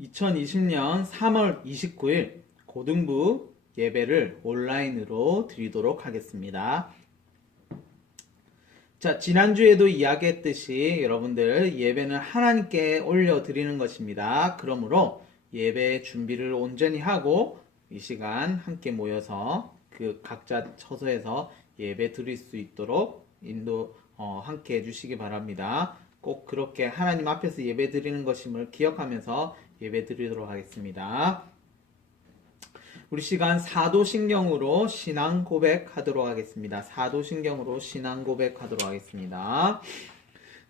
2020년 3월 29일 고등부 예배를 온라인으로 드리도록 하겠습니다. 자, 지난주에도 이야기했듯이 여러분들 예배는 하나님께 올려드리는 것입니다. 그러므로 예배 준비를 온전히 하고 이 시간 함께 모여서 그 각자 처소에서 예배 드릴 수 있도록 함께 해주시기 바랍니다. 꼭 그렇게 하나님 앞에서 예배 드리는 것임을 기억하면서 예배 드리도록 하겠습니다. 우리 시간 사도신경으로 신앙 고백하도록 하겠습니다. 사도신경으로 신앙 고백하도록 하겠습니다.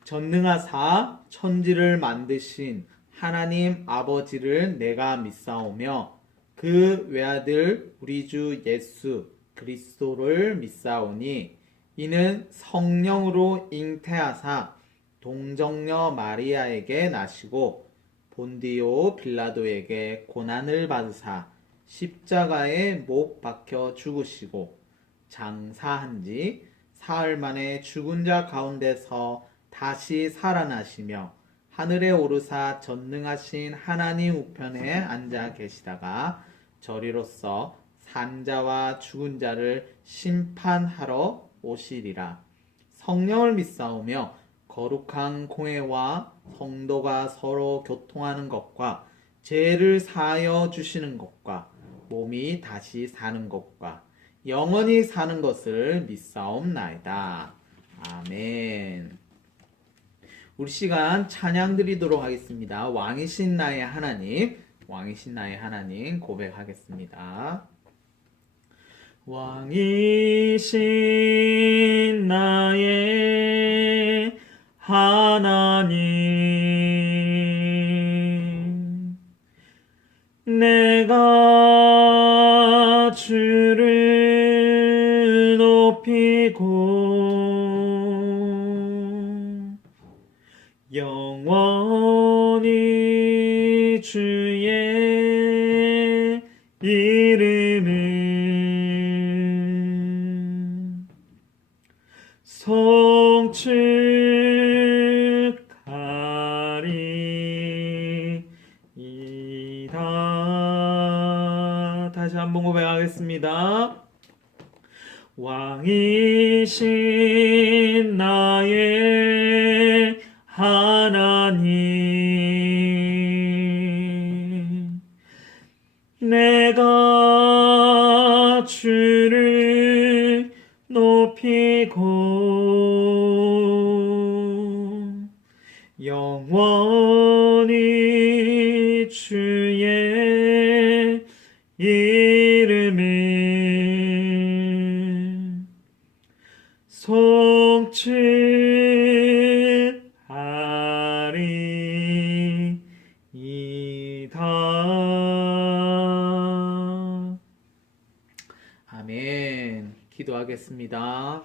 전능하사 천지를 만드신 하나님 아버지를 내가 믿사오며 그 외아들 우리 주 예수 그리스도를 믿사오니 이는 성령으로 잉태하사 동정녀 마리아에게 나시고 본디오 빌라도에게 고난을 받으사 십자가에 못 박혀 죽으시고 장사한 지 사흘 만에 죽은 자 가운데서 다시 살아나시며 하늘에 오르사 전능하신 하나님 우편에 앉아 계시다가 저리로서 산자와 죽은 자를 심판하러 오시리라. 성령을 믿사오며 거룩한 공회와 성도가 서로 교통하는 것과 죄를 사하여 주시는 것과 몸이 다시 사는 것과 영원히 사는 것을 믿사옵나이다. 아멘. 우리 시간 찬양 드리도록 하겠습니다. 왕이신 나의 하나님, 왕이신 나의 하나님 고백하겠습니다. 왕이신 나의 하나님, 내가 주를 높이고 영원히 주의 이름을 송축하리이다. 다시 한번 고백하겠습니다. 왕이신 나의 하나님, 내가 주를 높이고 영원히 주의 이름을 송축하리이다. 아멘. 기도하겠습니다.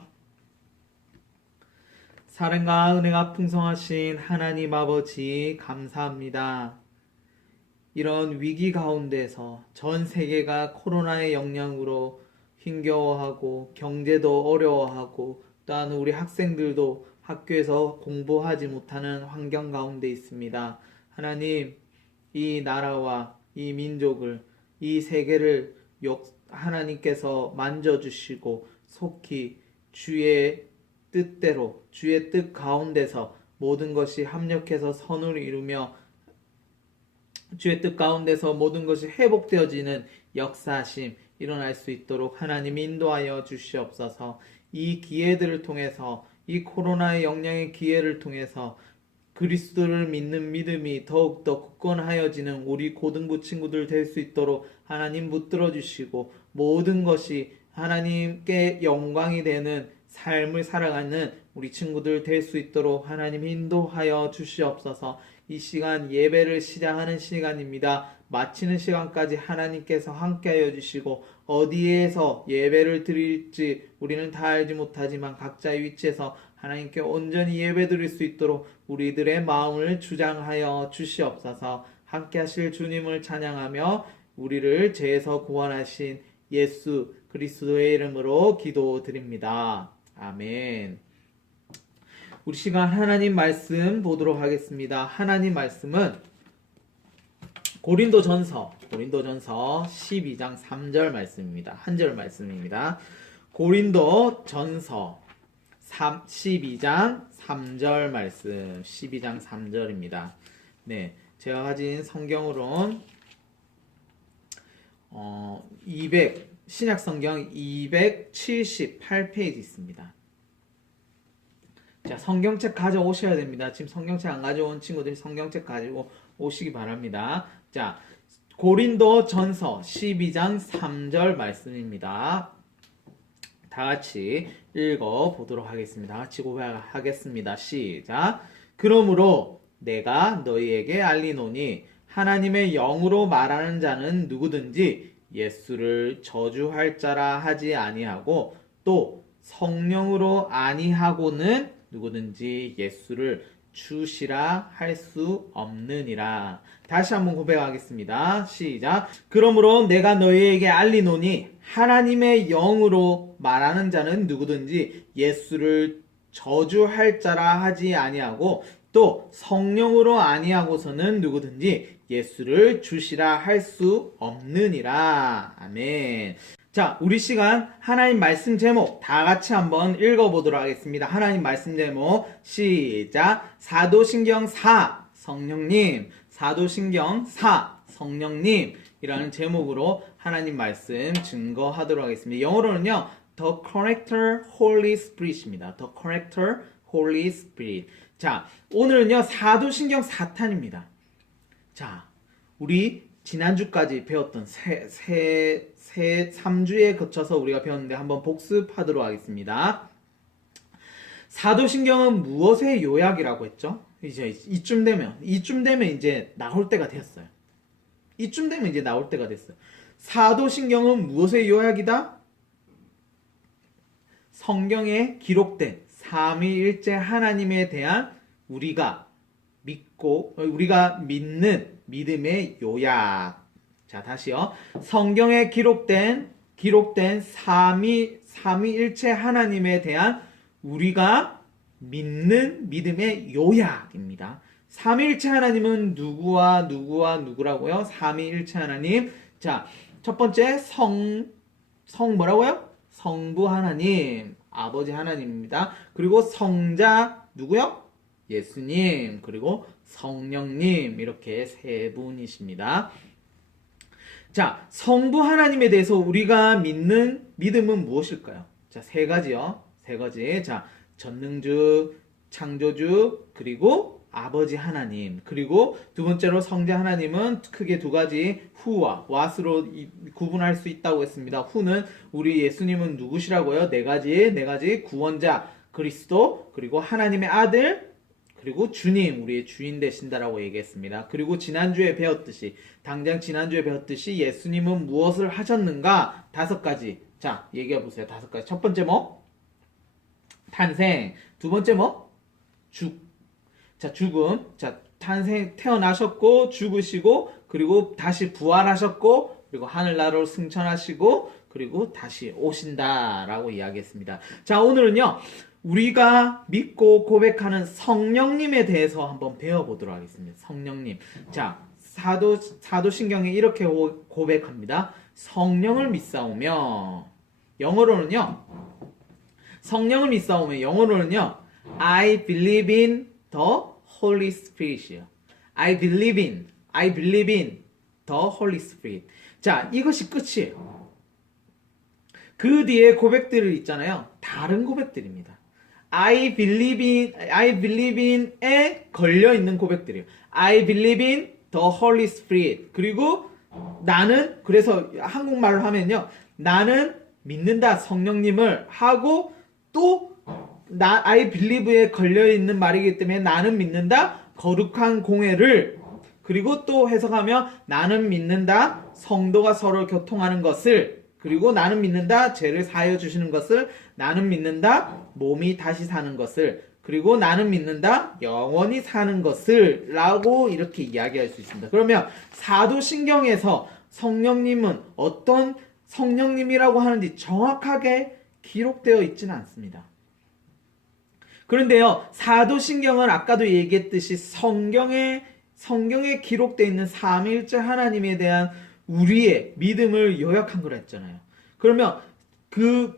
사랑과 은혜가 풍성하신 하나님 아버지 감사합니다. 이런 위기 가운데서 전 세계가 코로나의 영향으로 힘겨워하고 경제도 어려워하고 또한 우리 학생들도 학교에서 공부하지 못하는 환경 가운데 있습니다. 하나님, 이 나라와 이 민족을, 이 세계를 하나님께서 만져주시고 속히 주의 뜻대로, 주의 뜻 가운데서 모든 것이 합력해서 선을 이루며 주의 뜻 가운데서 모든 것이 회복되어지는 역사하심 일어날 수 있도록 하나님 인도하여 주시옵소서. 이 기회들을 통해서, 이 코로나의 영향의 기회를 통해서 그리스도를 믿는 믿음이 더욱더 굳건하여지는 우리 고등부 친구들 될 수 있도록 하나님 붙들어 주시고 모든 것이 하나님께 영광이 되는 삶을 살아가는 우리 친구들 될 수 있도록 하나님 인도하여 주시옵소서. 이 시간 예배를 시작하는 시간입니다. 마치는 시간까지 하나님께서 함께하여 주시고 어디에서 예배를 드릴지 우리는 다 알지 못하지만 각자의 위치에서 하나님께 온전히 예배 드릴 수 있도록 우리들의 마음을 주장하여 주시옵소서. 함께하실 주님을 찬양하며 우리를 죄에서 구원하신 예수 그리스도의 이름으로 기도드립니다. 아멘. 우리 시간 하나님 말씀 보도록 하겠습니다. 하나님 말씀은 고린도전서 12장 3절 말씀입니다. 한 절 말씀입니다. 고린도전서 12장 3절 말씀, 12장 3절입니다. 네, 제가 가진 성경으로는 신약성경 278페이지 있습니다. 자, 성경책 가져오셔야 됩니다. 지금 성경책 안 가져온 친구들이 성경책 가지고 오시기 바랍니다. 자, 고린도전서 12장 3절 말씀입니다. 다 같이 읽어보도록 하겠습니다. 같이 고백하겠습니다. 시작. 그러므로 내가 너희에게 알리노니 하나님의 영으로 말하는 자는 누구든지 예수를 저주할 자라 하지 아니하고 또 성령으로 아니하고는 누구든지 예수를 주시라 할 수 없느니라. 다시 한번 고백하겠습니다. 시작. 그러므로 내가 너희에게 알리노니 하나님의 영으로 말하는 자는 누구든지 예수를 저주할 자라 하지 아니하고 또 성령으로 아니하고서는 누구든지 예수를 주시라 할 수 없느니라. 아멘. 자, 우리 시간 하나님 말씀 제목 다 같이 한번 읽어보도록 하겠습니다. 하나님 말씀 제목 시작. 사도신경 4 성령님, 사도신경 4 성령님 이라는 제목으로 하나님 말씀 증거하도록 하겠습니다. 영어로는요, The Corrector Holy Spirit입니다. The Corrector Holy Spirit. 자, 오늘은요, 사도신경 4탄입니다. 자, 우리 지난주까지 배웠던 3주에 거쳐서 우리가 배웠는데 한번 복습하도록 하겠습니다. 사도신경은 무엇의 요약이라고 했죠? 이제 이쯤 되면 이제 나올 때가 되었어요. 이쯤 되면 이제 나올 때가 됐어요. 사도신경은 무엇의 요약이다? 성경에 기록된 삼위일체 하나님에 대한 우리가 믿는 믿음의 요약. 자, 다시요. 성경에 기록된 삼위일체 하나님에 대한 우리가 믿는 믿음의 요약입니다. 삼위일체 하나님은 누구와 누구라고요? 삼위일체 하나님. 자, 첫 번째 뭐라고요? 성부 하나님, 아버지 하나님입니다. 그리고 성자 누구요? 예수님, 그리고 성령님, 이렇게 세 분이십니다. 자, 성부 하나님에 대해서 우리가 믿는 믿음은 무엇일까요? 자, 세 가지요. 세 가지. 자, 전능주, 창조주, 그리고 아버지 하나님. 그리고 두 번째로 성자 하나님은 크게 두 가지, 후와 what으로 구분할 수 있다고 했습니다. 후는 우리 예수님은 누구시라고요? 네 가지 구원자, 그리스도, 그리고 하나님의 아들, 그리고 주님, 우리의 주인 되신다라고 얘기했습니다. 그리고 지난주에 배웠듯이 예수님은 무엇을 하셨는가? 5가지. 자, 얘기해 보세요. 5가지. 첫 번째 뭐? 탄생. 두 번째 뭐? 자, 죽음. 자, 태어나셨고, 죽으시고, 그리고 다시 부활하셨고, 그리고 하늘나라로 승천하시고, 그리고 다시 오신다라고 이야기했습니다. 자, 오늘은요, 우리가 믿고 고백하는 성령님에 대해서 한번 배워보도록 하겠습니다. 성령님. 자, 사도신경에 이렇게 고백합니다. 성령을 믿사오며, 영어로는요, I believe in the Holy Spirit이요. I believe in the Holy Spirit. 자, 이것이 끝이에요. 그 뒤에 고백들이 있잖아요. 다른 고백들입니다. I believe in에 걸려있는 고백들이에요. I believe in the Holy Spirit. 그리고 그래서 한국말로 하면요. 나는 믿는다, 성령님을 하고, 또, I believe에 걸려있는 말이기 때문에 나는 믿는다, 거룩한 공회를, 그리고 또 해석하면 나는 믿는다, 성도가 서로 교통하는 것을, 그리고 나는 믿는다, 죄를 사하여 주시는 것을, 나는 믿는다, 몸이 다시 사는 것을, 그리고 나는 믿는다, 영원히 사는 것을 라고 이렇게 이야기할 수 있습니다. 그러면 사도신경에서 성령님은 어떤 성령님이라고 하는지 정확하게 기록되어 있지는 않습니다. 그런데요, 사도신경은 아까도 얘기했듯이 성경에 기록되어 있는 삼위일체 하나님에 대한 우리의 믿음을 요약한 거라 했잖아요. 그러면 그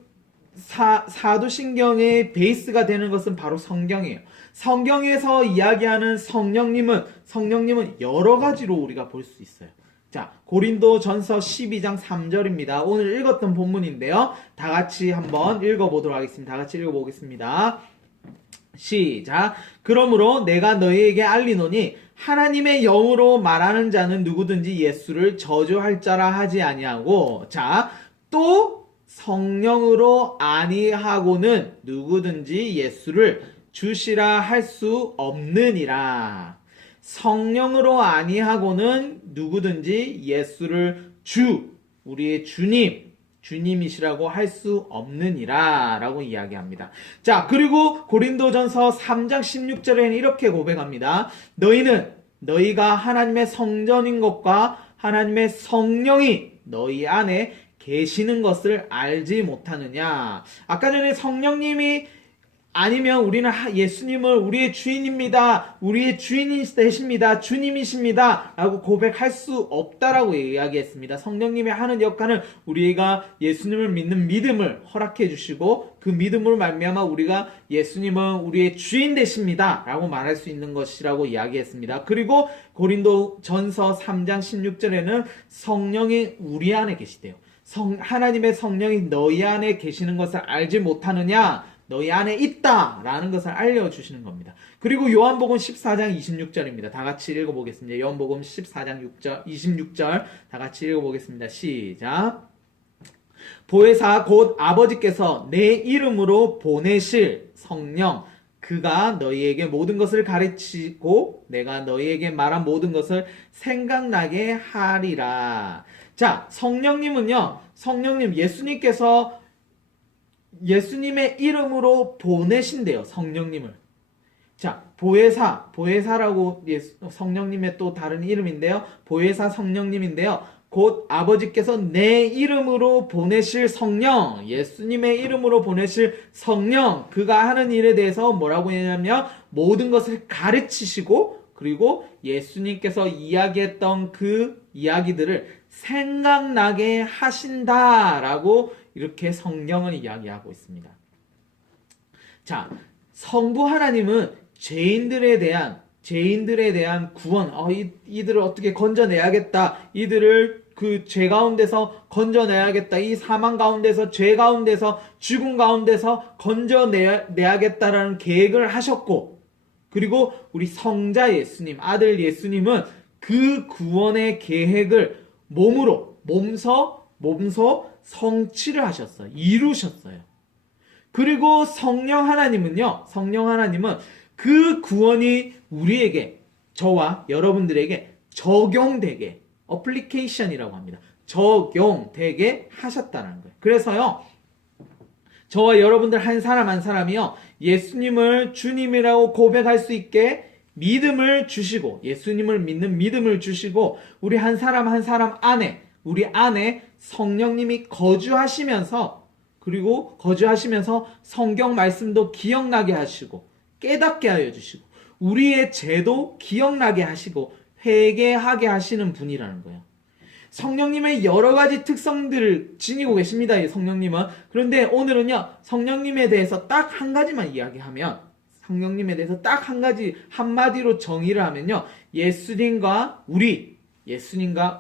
사도신경의 베이스가 되는 것은 바로 성경이에요. 성경에서 이야기하는 성령님은 여러 가지로 우리가 볼 수 있어요. 자, 고린도전서 12장 3절입니다. 오늘 읽었던 본문인데요. 다 같이 한번 읽어보도록 하겠습니다. 다 같이 읽어보겠습니다. 시작. 그러므로 내가 너희에게 알리노니 하나님의 영으로 말하는 자는 누구든지 예수를 저주할 자라 하지 아니하고, 자, 또 성령으로 아니하고는 누구든지 예수를 주시라 할 수 없느니라. 성령으로 아니하고는 누구든지 예수를 우리의 주님이시라고 할 수 없느니라 라고 이야기합니다. 자, 그리고 고린도전서 3장 16절에는 이렇게 고백합니다. 너희가 하나님의 성전인 것과 하나님의 성령이 너희 안에 계시는 것을 알지 못하느냐. 아까 전에 성령님이 아니면 우리는 예수님을 우리의 주인입니다, 우리의 주인이 되십니다, 주님이십니다 라고 고백할 수 없다라고 이야기했습니다. 성령님이 하는 역할은 우리가 예수님을 믿는 믿음을 허락해 주시고 그 믿음으로 말미암아 우리가 예수님은 우리의 주인 되십니다 라고 말할 수 있는 것이라고 이야기했습니다. 그리고 고린도전서 3장 16절에는 성령이 우리 안에 계시대요. 하나님의 성령이 너희 안에 계시는 것을 알지 못하느냐, 너희 안에 있다라는 것을 알려주시는 겁니다. 그리고 요한복음 14장 26절입니다. 다 같이 읽어보겠습니다. 요한복음 14장 26절 다 같이 읽어보겠습니다. 시작. 보혜사 곧 아버지께서 내 이름으로 보내실 성령, 그가 너희에게 모든 것을 가르치고 내가 너희에게 말한 모든 것을 생각나게 하리라. 자, 성령님은요, 예수님께서 예수님의 이름으로 보내신대요, 성령님을. 자, 보혜사라고 성령님의 또 다른 이름인데요. 보혜사 성령님인데요. 곧 아버지께서 내 이름으로 보내실 성령, 예수님의 이름으로 보내실 성령, 그가 하는 일에 대해서 뭐라고 했냐면 모든 것을 가르치시고 그리고 예수님께서 이야기했던 그 이야기들을 생각나게 하신다라고 이렇게 성경은 이야기하고 있습니다. 자, 성부 하나님은 죄인들에 대한 구원, 이들을 어떻게 건져내야겠다, 이들을 그 죄 가운데서 건져내야겠다, 이 사망 가운데서, 죄 가운데서, 죽음 가운데서 건져내야겠다라는 계획을 하셨고, 그리고 우리 성자 예수님, 아들 예수님은 그 구원의 계획을 몸소 성취를 하셨어요. 이루셨어요. 그리고 성령 하나님은 그 구원이 우리에게, 저와 여러분들에게 적용되게, 어플리케이션이라고 합니다. 적용되게 하셨다는 거예요. 그래서요, 저와 여러분들 한 사람 한 사람이요, 예수님을 주님이라고 고백할 수 있게 믿음을 주시고, 예수님을 믿는 믿음을 주시고, 우리 한 사람 한 사람 안에, 우리 안에 성령님이 거주하시면서 성경 말씀도 기억나게 하시고 깨닫게 하여 주시고 우리의 죄도 기억나게 하시고 회개하게 하시는 분이라는 거예요. 성령님의 여러 가지 특성들을 지니고 계십니다, 이 성령님은. 그런데 오늘은요, 성령님에 대해서 딱 한 가지만 이야기하면, 성령님에 대해서 딱 한 가지 한마디로 정의를 하면요, 예수님과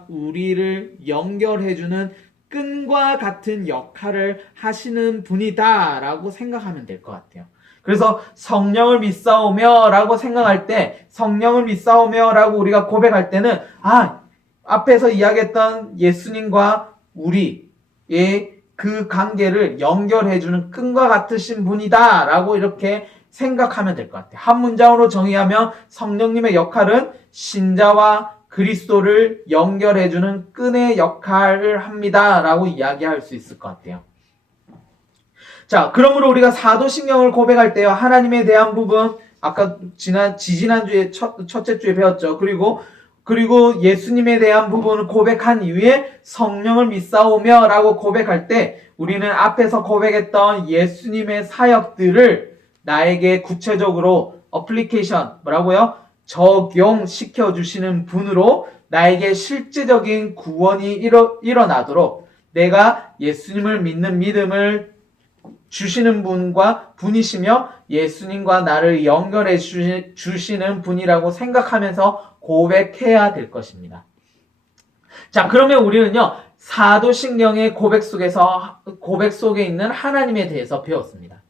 우리를 연결해주는 끈과 같은 역할을 하시는 분이다라고 생각하면 될 것 같아요. 그래서 성령을 믿사오며 라고 생각할 때, 성령을 믿사오며 라고 우리가 고백할 때는, 앞에서 이야기했던 예수님과 우리의 그 관계를 연결해주는 끈과 같으신 분이다 라고 이렇게 생각하면 될 것 같아요. 한 문장으로 정의하면 성령님의 역할은 신자와 그리스도를 연결해주는 끈의 역할을 합니다 라고 이야기할 수 있을 것 같아요. 자, 그러므로 우리가 사도신경을 고백할 때요, 하나님에 대한 부분, 아까 지지난주에 첫째 주에 배웠죠. 그리고 예수님에 대한 부분을 고백한 이후에 성령을 믿사오며 라고 고백할 때 우리는 앞에서 고백했던 예수님의 사역들을 나에게 구체적으로 어플리케이션, 적용시켜 주시는 분으로 나에게 실제적인 구원이 일어나도록 내가 예수님을 믿는 믿음을 주시는 분이시며 예수님과 나를 연결해 주시는 분이라고 생각하면서 고백해야 될 것입니다. 자, 그러면 우리는요, 사도신경의 고백 속에 있는 하나님에 대해서 배웠습니다.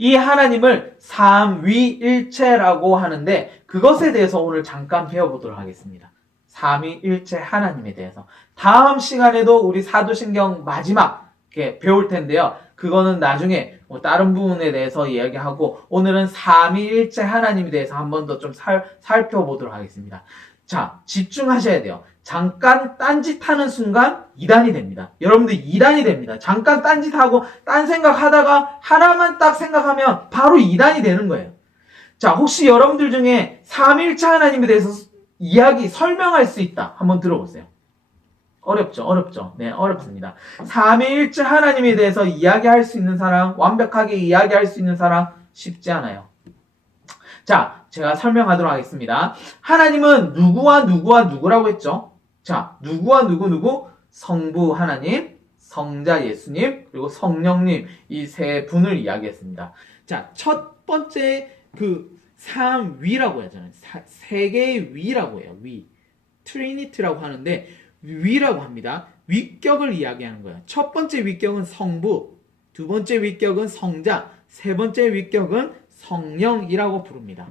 이 하나님을 삼위일체라고 하는데 그것에 대해서 오늘 잠깐 배워보도록 하겠습니다. 삼위일체 하나님에 대해서. 다음 시간에도 우리 사도신경 마지막에 배울 텐데요. 그거는 나중에 다른 부분에 대해서 이야기하고 오늘은 삼위일체 하나님에 대해서 한 번 더 좀 살펴보도록 하겠습니다. 자, 집중하셔야 돼요. 잠깐 딴짓하는 순간 2단이 됩니다. 여러분들 2단이 됩니다. 잠깐 딴짓하고 딴 생각하다가 하나만 딱 생각하면 바로 2단이 되는 거예요. 자, 혹시 여러분들 중에 삼위일체 하나님에 대해서 설명할 수 있다. 한번 들어보세요. 어렵죠? 네, 어렵습니다. 삼위일체 하나님에 대해서 이야기할 수 있는 사람, 완벽하게 이야기할 수 있는 사람 쉽지 않아요. 자, 제가 설명하도록 하겠습니다. 하나님은 누구와 누구라고 했죠? 자, 누구와 누구? 성부 하나님, 성자 예수님, 그리고 성령님, 이 세 분을 이야기했습니다. 자, 첫 번째 삼위라고 하잖아요. 세 개의 위라고 해요. 트리니티라고 하는데 위라고 합니다. 위격을 이야기하는 거예요. 첫 번째 위격은 성부, 두 번째 위격은 성자, 세 번째 위격은 성령이라고 부릅니다.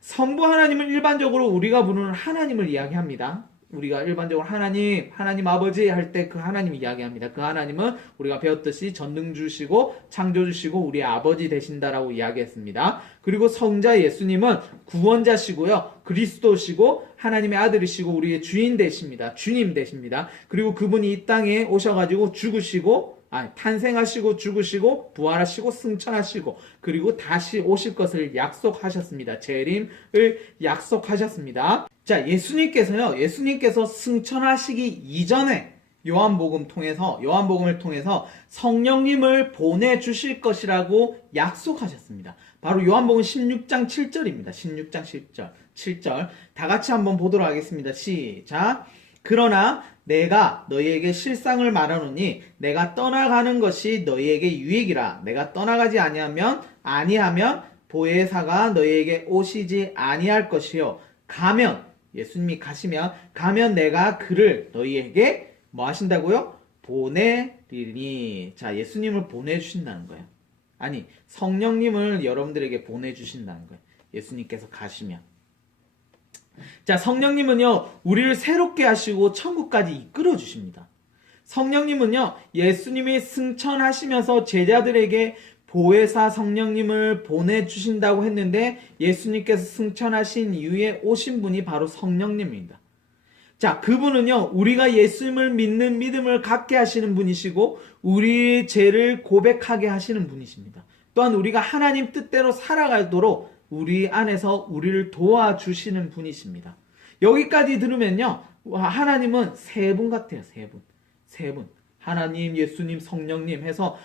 성부 하나님은 일반적으로 우리가 부르는 하나님을 이야기합니다. 우리가 일반적으로 하나님 아버지 할 때 그 하나님 이야기합니다. 그 하나님은 우리가 배웠듯이 전능주시고 창조주시고 우리의 아버지 되신다라고 이야기했습니다. 그리고 성자 예수님은 구원자시고요. 그리스도시고 하나님의 아들이시고 우리의 주인 되십니다. 주님 되십니다. 그리고 그분이 이 땅에 오셔가지고 탄생하시고 죽으시고 부활하시고 승천하시고 그리고 다시 오실 것을 약속하셨습니다. 재림을 약속하셨습니다. 자, 예수님께서 승천하시기 이전에 요한복음을 통해서 성령님을 보내주실 것이라고 약속하셨습니다. 바로 요한복음 16장 7절입니다. 16장 7절. 다 같이 한번 보도록 하겠습니다. 시작. 그러나 내가 너희에게 실상을 말하노니 내가 떠나가는 것이 너희에게 유익이라. 내가 떠나가지 아니하면 보혜사가 너희에게 오시지 아니할 것이요. 예수님이 가면 내가 그를 너희에게 뭐 하신다고요? 보내리니. 자, 예수님을 보내주신다는 거예요. 아니, 성령님을 여러분들에게 보내주신다는 거예요. 예수님께서 가시면. 자, 성령님은요, 우리를 새롭게 하시고 천국까지 이끌어 주십니다. 성령님은요, 예수님이 승천하시면서 제자들에게 보혜사 성령님을 보내주신다고 했는데 예수님께서 승천하신 이후에 오신 분이 바로 성령님입니다. 자, 그분은요, 우리가 예수님을 믿는 믿음을 갖게 하시는 분이시고 우리의 죄를 고백하게 하시는 분이십니다. 또한 우리가 하나님 뜻대로 살아가도록 우리 안에서 우리를 도와주시는 분이십니다. 여기까지 들으면요, 하나님은 세 분 같아요. 세 분. 하나님, 예수님, 성령님 해서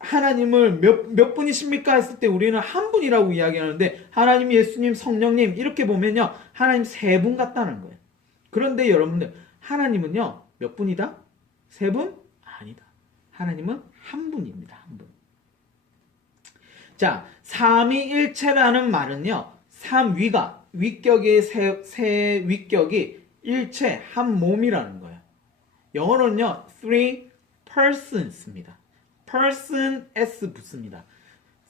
하나님을 몇 분이십니까? 했을 때 우리는 한 분이라고 이야기하는데 하나님, 예수님, 성령님 이렇게 보면요, 하나님 세 분 같다는 거예요. 그런데 여러분들, 하나님은요, 몇 분이다? 세 분? 아니다. 하나님은 한 분입니다. 한 분. 자, 삼위일체라는 말은요, 위격의 세 위격이 일체, 한 몸이라는 거예요. 영어로는요, three persons입니다. person s 붙습니다.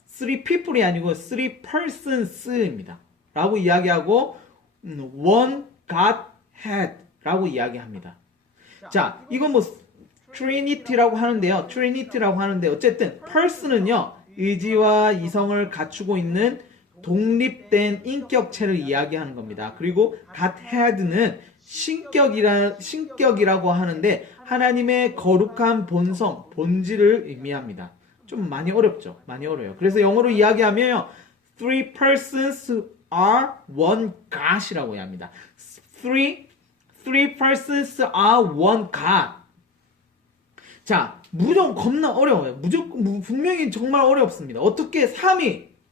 three people이 아니고 three persons입니다. 라고 이야기하고 one Godhead 라고 이야기합니다. 자, 이건 Trinity라고 하는데요. 어쨌든 person은요, 의지와 이성을 갖추고 있는 독립된 인격체를 이야기하는 겁니다. 그리고 Godhead는 신격이라고 하는데 하나님의 거룩한 본질을 의미합니다. 좀 많이 어렵죠? 많이 어려워요. 그래서 영어로 이야기하면 three persons are one God이라고 합니다. Three persons are one God. 자, 무조건 겁나 어려워요. 분명히 정말 어렵습니다. 어떻게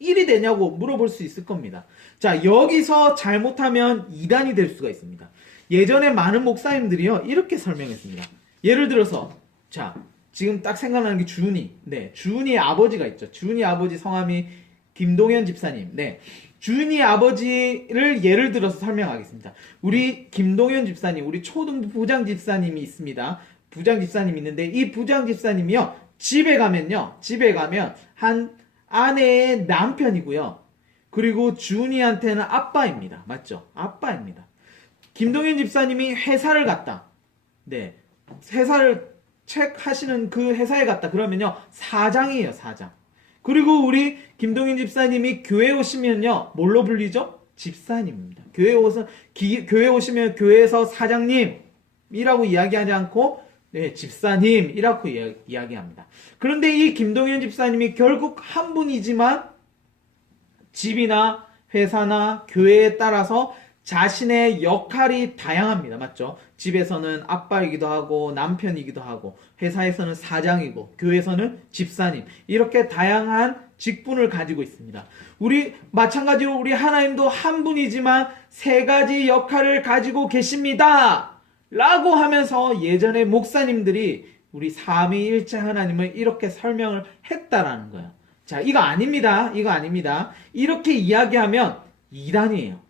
1이 되냐고 물어볼 수 있을 겁니다. 자, 여기서 잘못하면 2단이 될 수가 있습니다. 예전에 많은 목사님들이요, 이렇게 설명했습니다. 예를 들어서, 자, 지금 딱 생각나는 게 주은이. 네, 주은이의 아버지가 있죠. 주은이 아버지 성함이 김동현 집사님. 네, 주은이 아버지를 예를 들어서 설명하겠습니다. 우리 김동현 집사님, 우리 초등부 부장 집사님이 있습니다. 부장 집사님이 있는데, 이 부장 집사님이요, 집에 가면 한 아내의 남편이고요. 그리고 주은이한테는 아빠입니다. 맞죠? 아빠입니다. 김동현 집사님이 회사를 갔다. 네. 회사를 체크하시는 그 회사에 갔다. 그러면요, 사장이에요, 사장. 그리고 우리 김동현 집사님이 교회 오시면요, 뭘로 불리죠? 집사님입니다. 교회 오시면 교회에서 사장님이라고 이야기하지 않고, 네, 집사님이라고 이야기합니다. 그런데 이 김동현 집사님이 결국 한 분이지만 집이나 회사나 교회에 따라서 자신의 역할이 다양합니다. 맞죠? 집에서는 아빠이기도 하고 남편이기도 하고 회사에서는 사장이고 교회에서는 집사님, 이렇게 다양한 직분을 가지고 있습니다. 마찬가지로 우리 하나님도 한 분이지만 세 가지 역할을 가지고 계십니다 라고 하면서 예전에 목사님들이 우리 삼위일체 하나님을 이렇게 설명을 했다라는 거예요. 자, 이거 아닙니다. 이렇게 이야기하면 이단이에요.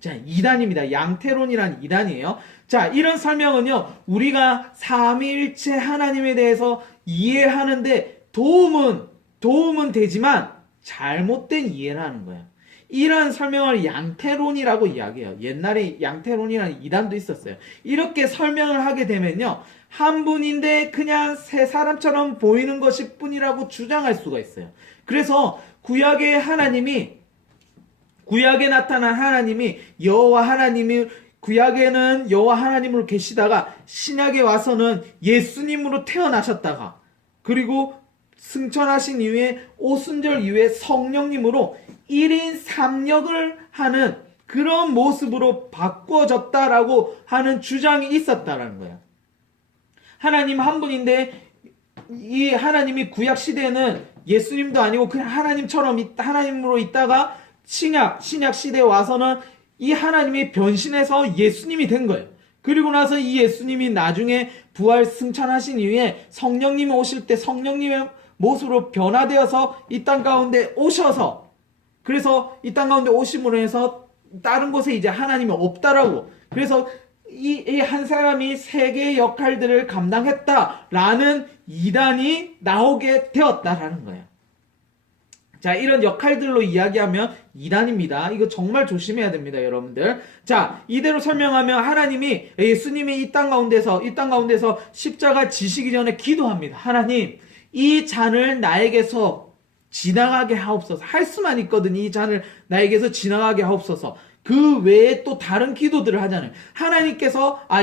자, 이단입니다. 양태론이란 이단이에요. 자, 이런 설명은요, 우리가 삼위일체 하나님에 대해서 이해하는데 도움은 되지만 잘못된 이해를 하는 거예요. 이러한 설명을 양태론이라고 이야기해요. 옛날에 양태론이라는 이단도 있었어요. 이렇게 설명을 하게 되면요, 한 분인데 그냥 세 사람처럼 보이는 것일 뿐이라고 주장할 수가 있어요. 그래서 구약에 나타난 하나님이 구약에는 여호와 하나님으로 계시다가 신약에 와서는 예수님으로 태어나셨다가, 그리고 승천하신 이후에 오순절 이후에 성령님으로 1인 3역을 하는 그런 모습으로 바꿔졌다라고 하는 주장이 있었다라는 거예요. 하나님 한 분인데 이 하나님이 구약 시대에는 예수님도 아니고 그냥 하나님으로 있다가 신약 시대에 와서는 이 하나님이 변신해서 예수님이 된 거예요. 그리고 나서 이 예수님이 나중에 부활 승천하신 이후에 성령님이 오실 때 성령님의 모습으로 변화되어서 이 땅 가운데 오셔서, 그래서 이 땅 가운데 오심으로 해서 다른 곳에 이제 하나님이 없다라고, 그래서 이 한 사람이 세 개의 역할들을 감당했다라는 이단이 나오게 되었다라는 거예요. 자, 이런 역할들로 이야기하면 이단입니다. 이거 정말 조심해야 됩니다, 여러분들. 자, 이대로 설명하면 예수님이 이 땅 가운데서 십자가 지시기 전에 기도합니다. 하나님, 이 잔을 나에게서 지나가게 하옵소서. 할 수만 있거든요. 이 잔을 나에게서 지나가게 하옵소서. 그 외에 또 다른 기도들을 하잖아요.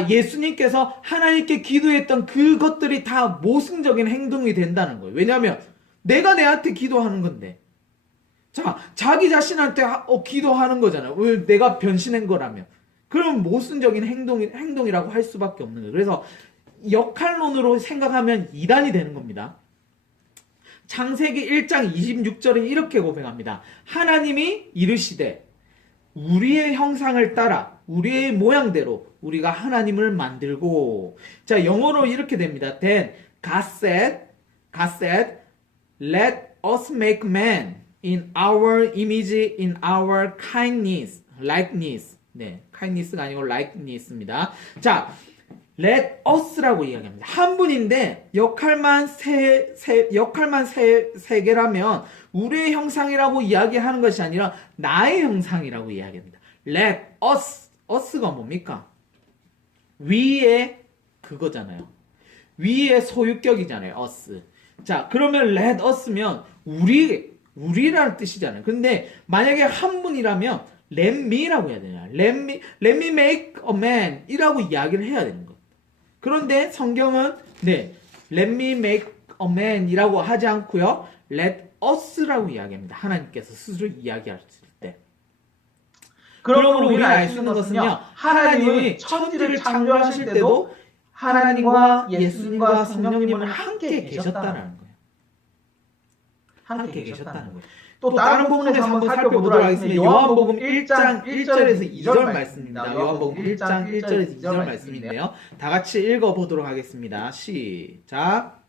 예수님께서 하나님께 기도했던 그것들이 다 모순적인 행동이 된다는 거예요. 왜냐하면 내가 내한테 기도하는 건데, 자, 자기 자신한테 기도하는 거잖아요. 왜 내가 변신한 거라면. 그럼 모순적인 행동이라고 할 수밖에 없는 거예요. 그래서 역할론으로 생각하면 이단이 되는 겁니다. 창세기 1장 26절에 이렇게 고백합니다. 하나님이 이르시되 우리의 형상을 따라 우리의 모양대로 우리가 하나님을 만들고. 자, 영어로 이렇게 됩니다. Then God said, let us make man in our image, in our likeness. 네, kindness가 아니고 likeness입니다. 자, let us라고 이야기합니다. 한 분인데 역할만 세 개라면 우리의 형상이라고 이야기하는 것이 아니라 나의 형상이라고 이야기합니다. let us가 뭡니까? 위의 그거잖아요. 위의 소유격이잖아요. us. 자, 그러면 let us면 우리라는 뜻이잖아요. 근데 만약에 한 분이라면 let me라고 해야 되냐? let me make a man 이라고 이야기를 해야 되는 거예요. 그런데 성경은 let me make a man 이라고 하지 않고요, let us라고 이야기합니다. 하나님께서 스스로 이야기하실 때. 그러므로 우리가 알 수 있는 것은요, 하나님이 천지를 창조하실 때도 하나님과 예수님과 성령님은 함께 계셨다는 거예요. 함께 계셨다는 거예요. 또 다른 부분에서 한번 살펴보도록 하겠습니다. 요한복음 1장 1절에서 2절 말씀입니다. 요한복음 1장 1절에서 2절 말씀인데요. 다 같이 읽어보도록 하겠습니다. 시작.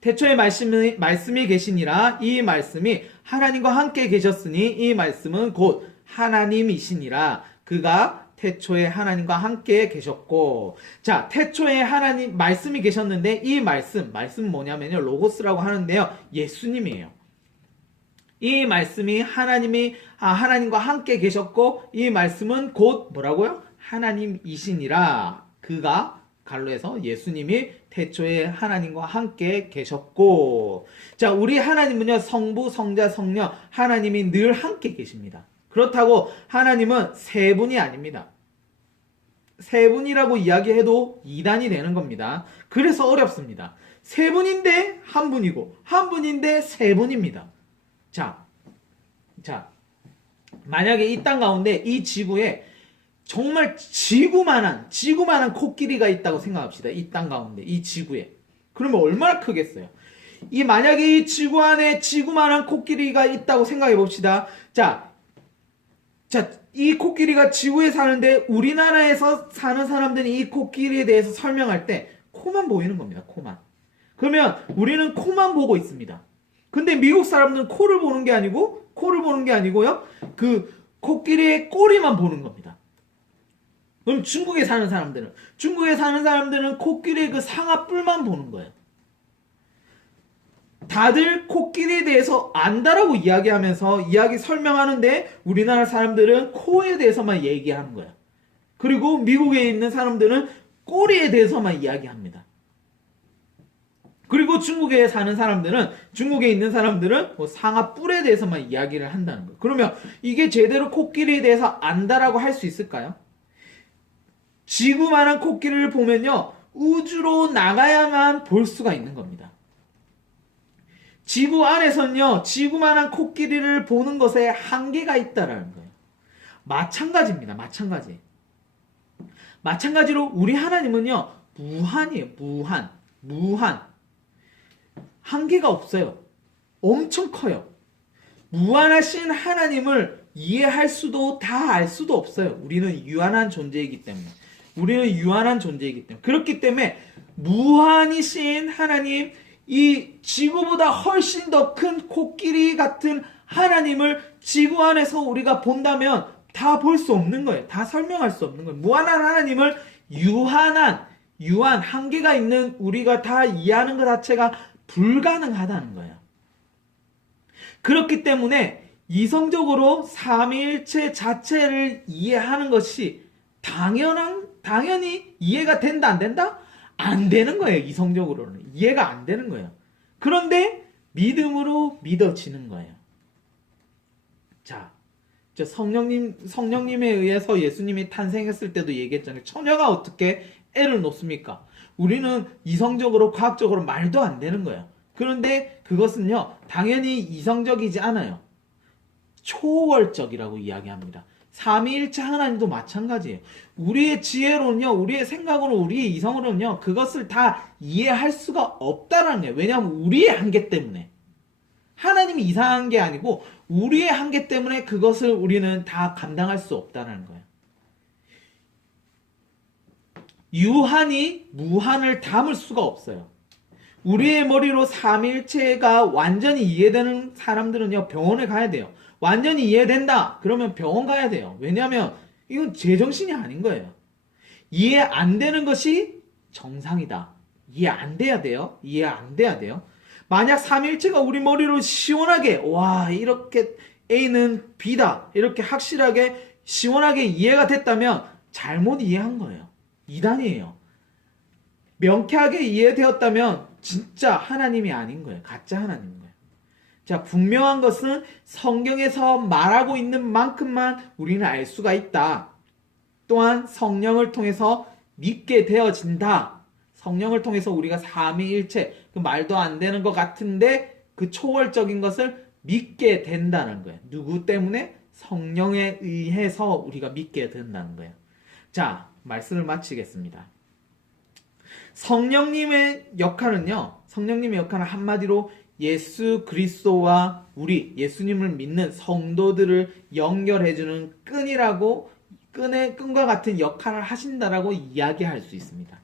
태초에 말씀이 계시니라. 이 말씀이 하나님과 함께 계셨으니 이 말씀은 곧 하나님이시니라. 그가 태초에 하나님과 함께 계셨고, 자, 태초에 하나님 말씀이 계셨는데 이 말씀은 뭐냐면요, 로고스라고 하는데요, 예수님이에요. 이 말씀이 하나님과 함께 계셨고, 이 말씀은 곧 뭐라고요? 하나님이시니라. 그가 갈로에서 예수님이 태초에 하나님과 함께 계셨고, 자, 우리 하나님은요, 성부, 성자, 성령, 하나님이 늘 함께 계십니다. 그렇다고 하나님은 세 분이 아닙니다. 세 분이라고 이야기해도 이단이 되는 겁니다. 그래서 어렵습니다. 세 분인데 한 분이고, 한 분인데 세 분입니다. 자, 만약에 이 땅 가운데 이 지구에 정말 지구만한 코끼리가 있다고 생각합시다. 이 땅 가운데, 이 지구에. 그러면 얼마나 크겠어요? 만약에 이 지구 안에 지구만한 코끼리가 있다고 생각해 봅시다. 자, 이 코끼리가 지구에 사는데 우리나라에서 사는 사람들이 이 코끼리에 대해서 설명할 때 코만 보이는 겁니다. 코만. 그러면 우리는 코만 보고 있습니다. 근데 미국 사람들은 코를 보는 게 아니고요. 그 코끼리의 꼬리만 보는 겁니다. 그럼 중국에 사는 사람들은 코끼리의 그 상아 뿔만 보는 거예요. 다들 코끼리에 대해서 안다라고 이야기하면서 설명하는데 우리나라 사람들은 코에 대해서만 얘기하는 거예요. 그리고 미국에 있는 사람들은 꼬리에 대해서만 이야기합니다. 그리고 중국에 있는 사람들은 뭐 상아 뿔에 대해서만 이야기를 한다는 거예요. 그러면 이게 제대로 코끼리에 대해서 안다라고 할 수 있을까요? 지구만한 코끼리를 보면요, 우주로 나가야만 볼 수가 있는 겁니다. 지구 안에서는요, 지구만한 코끼리를 보는 것에 한계가 있다라는 거예요. 마찬가지입니다. 마찬가지로 우리 하나님은요, 무한이에요. 무한. 한계가 없어요. 엄청 커요. 무한하신 하나님을 이해할 수도 다 알 수도 없어요. 우리는 유한한 존재이기 때문에. 그렇기 때문에 무한이신 하나님, 이 지구보다 훨씬 더 큰 코끼리 같은 하나님을 지구 안에서 우리가 본다면 다 볼 수 없는 거예요. 다 설명할 수 없는 거예요. 무한한 하나님을 유한, 한계가 있는 우리가 다 이해하는 것 자체가 불가능하다는 거예요. 그렇기 때문에 이성적으로 삼위일체 자체를 이해하는 것이 당연히 이해가 된다, 안 된다? 안 되는 거예요. 이성적으로는 이해가 안 되는 거예요. 그런데 믿음으로 믿어지는 거예요. 자, 성령님에 의해서 예수님이 탄생했을 때도 얘기했잖아요. 처녀가 어떻게 애를 놓습니까? 우리는 이성적으로 과학적으로 말도 안 되는 거예요. 그런데 그것은요, 당연히 이성적이지 않아요. 초월적이라고 이야기합니다. 삼위일체 하나님도 마찬가지예요. 우리의 지혜로는요, 우리의 생각으로, 우리의 이성으로는요, 그것을 다 이해할 수가 없다는 거예요. 왜냐하면 우리의 한계 때문에. 하나님이 이상한 게 아니고 우리의 한계 때문에 그것을 우리는 다 감당할 수 없다는 거예요. 유한이 무한을 담을 수가 없어요. 우리의 머리로 삼위일체가 완전히 이해되는 사람들은요, 병원에 가야 돼요. 완전히 이해된다 그러면 병원 가야 돼요. 왜냐하면 이건 제정신이 아닌 거예요. 이해 안 되는 것이 정상이다. 이해 안 돼야 돼요. 만약 삼위일체가 우리 머리로 시원하게, 와, 이렇게 A는 B다, 이렇게 확실하게 시원하게 이해가 됐다면 잘못 이해한 거예요. 이단이에요. 명쾌하게 이해되었다면 진짜 하나님이 아닌 거예요. 가짜 하나님인 거예요. 자, 분명한 것은 성경에서 말하고 있는 만큼만 우리는 알 수가 있다. 또한 성령을 통해서 믿게 되어진다. 성령을 통해서 우리가 삼위일체, 그 말도 안 되는 것 같은데 그 초월적인 것을 믿게 된다는 거예요. 누구 때문에? 성령에 의해서 우리가 믿게 된다는 거예요. 자, 말씀을 마치겠습니다. 성령님의 역할은 한마디로 예수 그리스도와 우리 예수님을 믿는 성도들을 연결해주는 끈과 같은 역할을 하신다라고 이야기할 수 있습니다.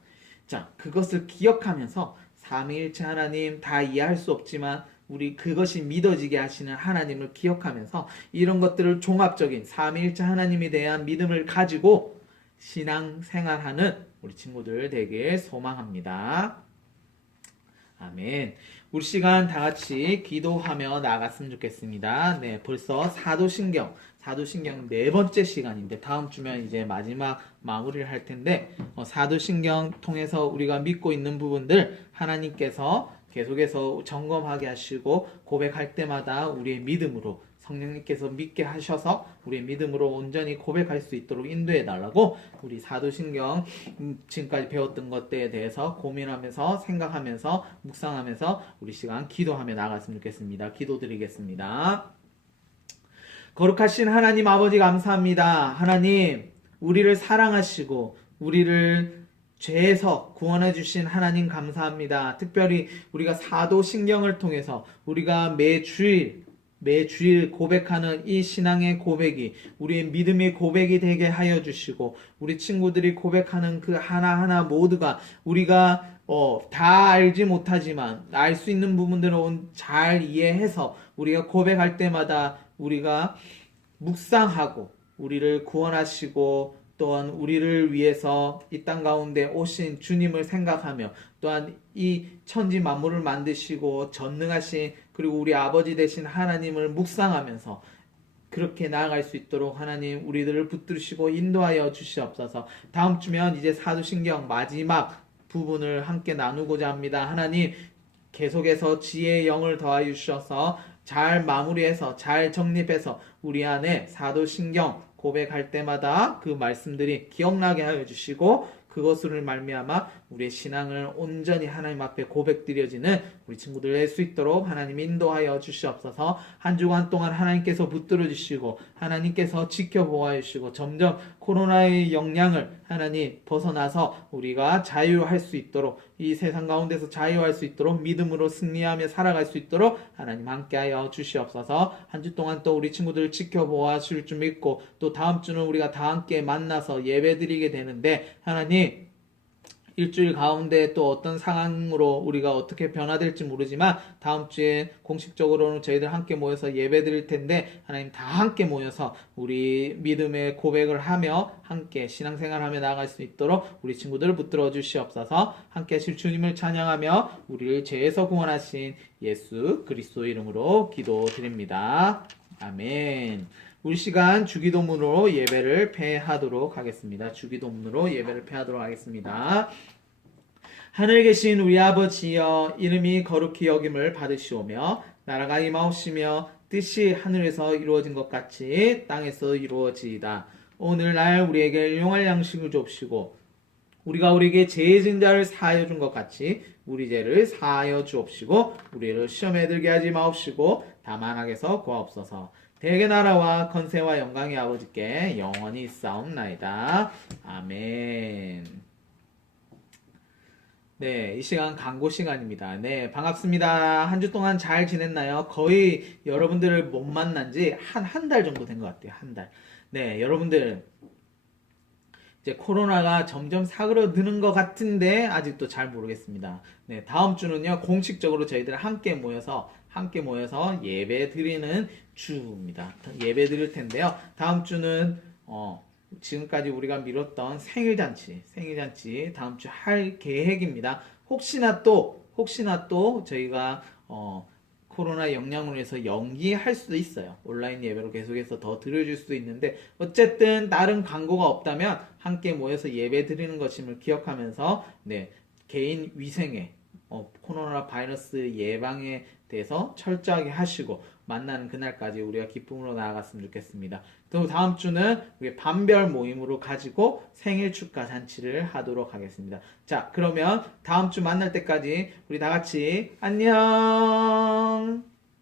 자, 그것을 기억하면서 삼위일체 하나님 다 이해할 수 없지만 우리 그것이 믿어지게 하시는 하나님을 기억하면서 이런 것들을 종합적인 삼위일체 하나님에 대한 믿음을 가지고 신앙생활하는 우리 친구들 되길 소망합니다. 아멘. 우리 시간 다 같이 기도하며 나갔으면 좋겠습니다. 네, 벌써 사도신경 네 번째 시간인데 다음 주면 이제 마지막 마무리를 할 텐데 사도신경 통해서 우리가 믿고 있는 부분들 하나님께서 계속해서 점검하게 하시고 고백할 때마다 우리의 믿음으로 성령님께서 믿게 하셔서 우리의 믿음으로 온전히 고백할 수 있도록 인도해 달라고 우리 사도신경 지금까지 배웠던 것들에 대해서 고민하면서 생각하면서 묵상하면서 우리 시간 기도하며 나갔으면 좋겠습니다. 기도드리겠습니다. 거룩하신 하나님 아버지 감사합니다. 하나님 우리를 사랑하시고 우리를 죄에서 구원해 주신 하나님 감사합니다. 특별히 우리가 사도신경을 통해서 우리가 매주일 고백하는 이 신앙의 고백이 우리의 믿음의 고백이 되게 하여 주시고 우리 친구들이 고백하는 그 하나하나 모두가 우리가 다 알지 못하지만 알 수 있는 부분들은 잘 이해해서 우리가 고백할 때마다 우리가 묵상하고 우리를 구원하시고 또한 우리를 위해서 이 땅 가운데 오신 주님을 생각하며 또한 이 천지 만물을 만드시고 전능하신 그리고 우리 아버지 되신 하나님을 묵상하면서 그렇게 나아갈 수 있도록 하나님 우리들을 붙드시고 인도하여 주시옵소서. 다음 주면 이제 사도신경 마지막 부분을 함께 나누고자 합니다. 하나님 계속해서 지혜의 영을 더하여 주셔서 잘 마무리해서 잘 정립해서 우리 안에 사도신경 고백할 때마다 그 말씀들이 기억나게 하여 주시고 그것을 말미암아 우리의 신앙을 온전히 하나님 앞에 고백드려지는 우리 친구들 될 수 있도록 하나님 인도하여 주시옵소서. 한 주간 동안 하나님께서 붙들어 주시고 하나님께서 지켜보아 주시고 점점 코로나의 영향을 하나님 벗어나서 우리가 자유할 수 있도록 이 세상 가운데서 자유할 수 있도록 믿음으로 승리하며 살아갈 수 있도록 하나님 함께하여 주시옵소서. 한 주 동안 또 우리 친구들 지켜보아 주실 줄 믿고 또 다음 주는 우리가 다 함께 만나서 예배드리게 되는데 하나님 일주일 가운데 또 어떤 상황으로 우리가 어떻게 변화될지 모르지만 다음 주에 공식적으로는 저희들 함께 모여서 예배 드릴 텐데 하나님 다 함께 모여서 우리 믿음의 고백을 하며 함께 신앙생활하며 나아갈 수 있도록 우리 친구들을 붙들어 주시옵소서. 함께 하실 주님을 찬양하며 우리를 죄에서 구원하신 예수 그리스도 이름으로 기도드립니다. 아멘. 우리 시간 주기도문으로 예배를 폐하도록 하겠습니다. 주기도문으로 예배를 폐하도록 하겠습니다. 하늘에 계신 우리 아버지여 이름이 거룩히 여김을 받으시오며 나라가 임하옵시며 뜻이 하늘에서 이루어진 것 같이 땅에서 이루어지이다. 오늘날 우리에게 일용할 양식을 줍시고 우리가 우리에게 죄 지은 자를 사하여 준 것 같이 우리 죄를 사하여 주옵시고 우리를 시험에 들게 하지 마옵시고 다만 악에서 구하옵소서. 대개 나라와 권세와 영광이 아버지께 영원히 있사옵나이다. 아멘. 네, 이 시간 광고 시간입니다. 네, 반갑습니다. 한 주 동안 잘 지냈나요? 거의 여러분들을 못 만난 지 한 달 정도 된 것 같아요. 한 달. 네, 여러분들 이제 코로나가 점점 사그러드는 것 같은데 아직도 잘 모르겠습니다. 네, 다음 주는요 공식적으로 저희들 함께 모여서 예배 드리는 주입니다. 예배 드릴 텐데요. 다음 주는 지금까지 우리가 미뤘던 생일잔치 다음 주 할 계획입니다. 혹시나 또 저희가 코로나 영향으로 해서 연기할 수도 있어요. 온라인 예배로 계속해서 더 드려줄 수도 있는데 어쨌든 다른 광고가 없다면 함께 모여서 예배 드리는 것임을 기억하면서 네, 개인 위생에 코로나 바이러스 예방에 대해서 철저하게 하시고 만나는 그날까지 우리가 기쁨으로 나아갔으면 좋겠습니다. 또 다음 주는 우리 반별 모임으로 가지고 생일 축하 잔치를 하도록 하겠습니다. 자, 그러면 다음 주 만날 때까지 우리 다 같이 안녕.